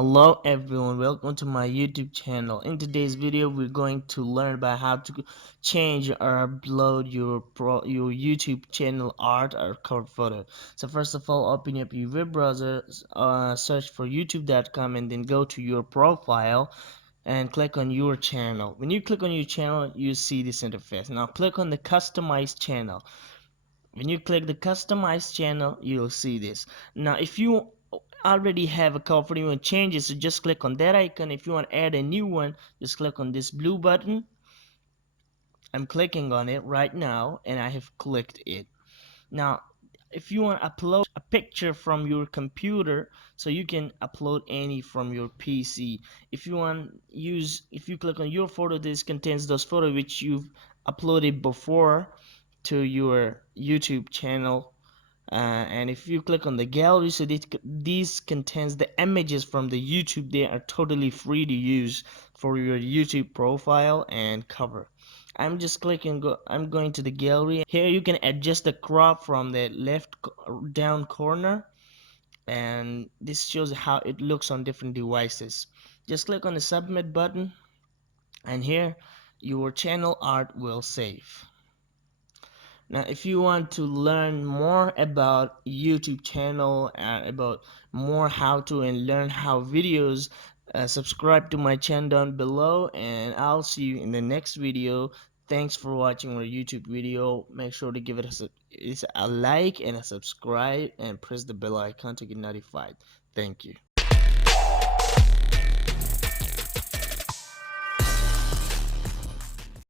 Hello everyone, welcome to my YouTube channel. In today's video we're going to learn about how to change or upload your YouTube channel art or cover photo. So first of all, open up your web browser, search for youtube.com, and then go to your profile and click on your channel. When you click on your channel, you see this interface. Now click on the customize channel. When you click the customize channel, you'll see this. Now if you already have a cover you want to change it, so just click on that icon. If you want to add a new one, just click on this blue button. I'm clicking on it right now and I have clicked it. Now if you want to upload a picture from your computer, so you can upload any from your PC. If you click on your photo, this contains those photos which you've uploaded before to your YouTube channel. And if you click on the gallery, so these contains the images from the YouTube. They are totally free to use for your YouTube profile and cover. I'm going to the gallery. Here you can adjust the crop from the left down corner, and this shows how it looks on different devices. Just click on the submit button, and here your channel art will save. Now if you want to learn more about YouTube channel and about more how to and learn how videos, subscribe to my channel down below, and I'll see you in the next video. Thanks for watching our YouTube video. Make sure to give it a like and a subscribe, and press the bell icon to get notified. Thank you.